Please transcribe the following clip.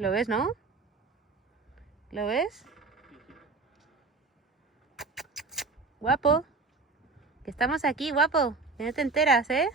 ¿Lo ves, no? ¿Lo ves? Guapo. Que estamos aquí, guapo. Que no te enteras, ¿eh?